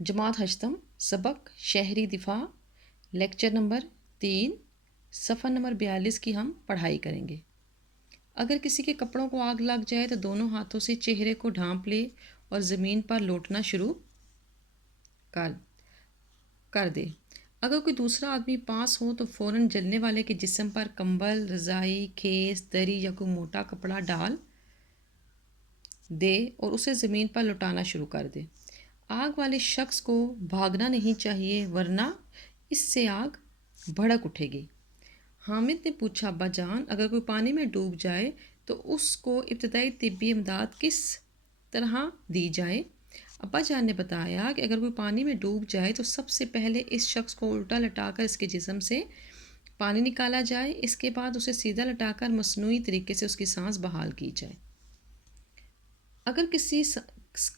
जमात हश्तम सबक शहरी दिफा लेक्चर नंबर 3 सफ़ा नंबर 42 की हम पढ़ाई करेंगे। अगर किसी के कपड़ों को आग लग जाए तो दोनों हाथों से चेहरे को ढांप ले और ज़मीन पर लौटना शुरू कर कर दे। अगर कोई दूसरा आदमी पास हो तो फ़ौरन जलने वाले के जिस्म पर कंबल, रज़ाई, खेस, दरी या कोई मोटा कपड़ा डाल दे और उसे ज़मीन पर लौटाना शुरू कर दे। आग वाले शख्स को भागना नहीं चाहिए वरना इससे आग भड़क उठेगी। हामिद ने पूछा, अब्बा जान, अगर कोई पानी में डूब जाए तो उसको इब्तदाई तिब्बी इमदाद किस तरह दी जाए? अब्बा जान ने बताया कि अगर कोई पानी में डूब जाए तो सबसे पहले इस शख्स को उल्टा लटाकर इसके जिस्म से पानी निकाला जाए। इसके बाद उसे सीधा लटाकर मसनूई तरीके से उसकी सांस बहाल की जाए। अगर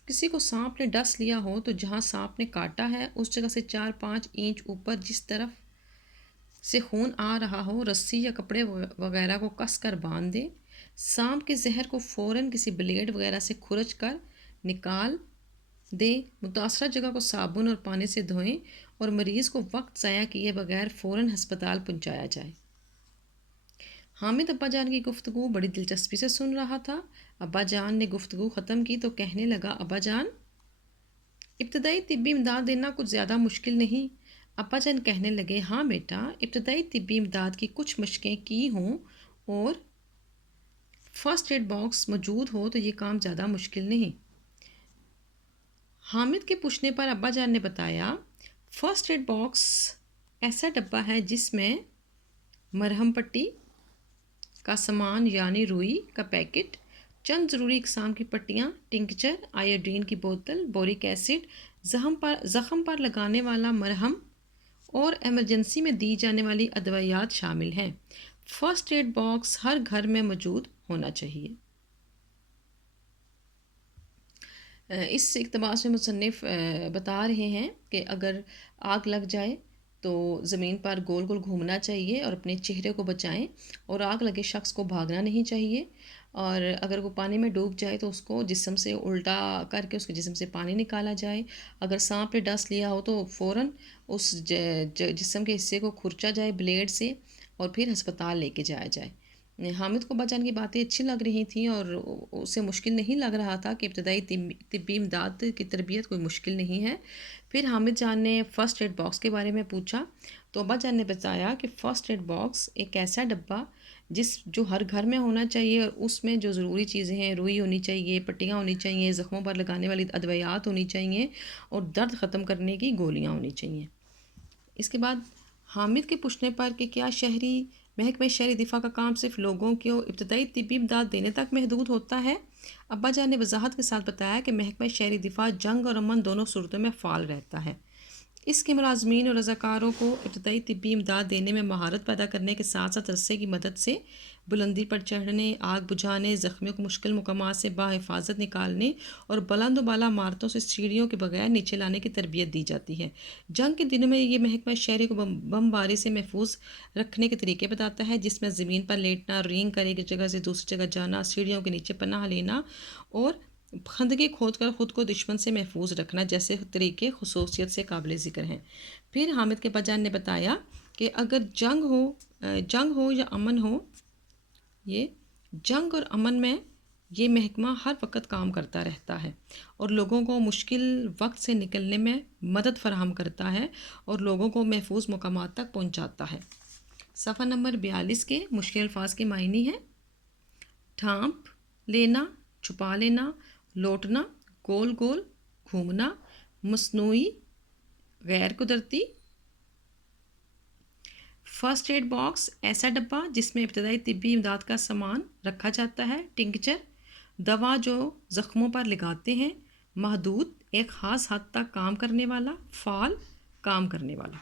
किसी को सांप ने डस लिया हो तो जहाँ सांप ने काटा है उस जगह से 4-5 इंच ऊपर जिस तरफ से खून आ रहा हो रस्सी या कपड़े वगैरह को कस कर बांध दे। सांप के जहर को फ़ौरन किसी ब्लेड वगैरह से खुरच कर निकाल दे। मुतासरा जगह को साबुन और पानी से धोएं और मरीज़ को वक्त ज़ाया किए बगैर फ़ौरन हस्पताल पहुंचाया जाए। हामिद अब्बा जान की गुफ्तगू बड़ी दिलचस्पी से सुन रहा था। अब्बा जान ने गुफ्तगू ख़त्म की तो कहने लगा, अब्बा जान, इब्तदाई तिब्बी इमदाद देना कुछ ज़्यादा मुश्किल नहीं। अब्बा जान कहने लगे, हाँ बेटा, इब्तदाई तिब्बी इमदाद की कुछ मशक़ें की हों और फ़र्स्ट एड बॉक्स मौजूद हो तो ये काम ज़्यादा मुश्किल नहीं। हामिद के पूछने पर अब्बा जान ने बताया, फ़र्स्ट एड बॉक्स ऐसा डब्बा है जिसमें मरहम पट्टी का सामान यानी रुई का पैकेट, चंद ज़रूरी इक़साम की पट्टियाँ, टिंक्चर, आयोडीन की बोतल, बोरिक एसिड, ज़ख़म पर लगाने वाला मरहम और एमरजेंसी में दी जाने वाली अदवियात शामिल हैं। फ़र्स्ट एड बॉक्स हर घर में मौजूद होना चाहिए। इस इक़्तिबास में मुसन्निफ़ बता रहे हैं कि अगर आग लग जाए तो ज़मीन पर गोल गोल घूमना चाहिए और अपने चेहरे को बचाएं और आग लगे शख्स को भागना नहीं चाहिए। और अगर वो पानी में डूब जाए तो उसको जिस्म से उल्टा करके उसके जिस्म से पानी निकाला जाए। अगर सांप ने डस लिया हो तो फ़ौरन उस जिस्म के हिस्से को खुरचा जाए ब्लेड से और फिर हस्पताल लेके जाया जाए। हामिद को बचाने की बातें अच्छी लग रही थी और उसे मुश्किल नहीं लग रहा था कि इब्तदाई तिब्बी इमदाद की तरबियत कोई मुश्किल नहीं है। फिर हामिद जान ने फ़र्स्ट एड बॉक्स के बारे में पूछा तो अब्बा जान ने बताया कि फ़र्स्ट एड बॉक्स एक ऐसा डब्बा जो हर घर में होना चाहिए और उसमें जो ज़रूरी चीज़ें हैं, रुई होनी चाहिए, पट्टियाँ होनी चाहिए, ज़ख्मों पर लगाने वाली अदवियात होनी चाहिए और दर्द ख़त्म करने की गोलियाँ होनी चाहिए। इसके बाद हामिद के पूछने पर कि क्या महकमे शहरी दिफा का काम सिर्फ लोगों को इब्तदाई तिब्बी इमदाद देने तक महदूद होता है? अब्बा जान ने वजाहत के साथ बताया कि महकमा शहरी दिफा जंग और अमन दोनों सूरतों में फ़ाल रहता है। इसके मुलाजमीन और रज़ाकारों को इब्तदाई तिब्बी इमदाद देने में महारत पैदा करने के साथ साथ रस्से की मदद से बुलंदी पर चढ़ने, आग बुझाने, ज़ख्मियों को मुश्किल मकामात से बाहिफाजत निकालने और बुलंद बाला इमारतों से सीढ़ियों के बगैर नीचे लाने की तरबियत दी जाती है। जंग के दिनों में ये महकमा शहरी को बमबारी से महफूज रखने के तरीके बताता है, जिसमें ज़मीन पर लेटना, रिंग कर एक जगह से दूसरी जगह जाना, सीढ़ियों के नीचे पनाह लेना और खंदके खोद कर ख़ुद को दुश्मन से महफूज रखना जैसे तरीके खुसूसियत से काबिल ज़िक्र हैं। फिर हामिद के बजान ने बताया कि अगर जंग हो या अमन हो, ये जंग और अमन में ये महकमा हर वक्त काम करता रहता है और लोगों को मुश्किल वक्त से निकलने में मदद फराहम करता है और लोगों को महफूज मकामात तक पहुँचाता है। सफ़ा नंबर 42 के मुश्किल अल्फाज के मायने हैं ढांप लेना, छुपा लेना, लौटना, गोल गोल घूमना, मसनूई, गैर कुदरती। फ़र्स्ट एड बॉक्स ऐसा डब्बा जिसमें इब्तदाई तिब्बी इमदाद का सामान रखा जाता है। टिंक्चर दवा जो ज़ख्मों पर लगाते हैं। महदूद एक ख़ास हद तक काम करने वाला। फ़ाल काम करने वाला।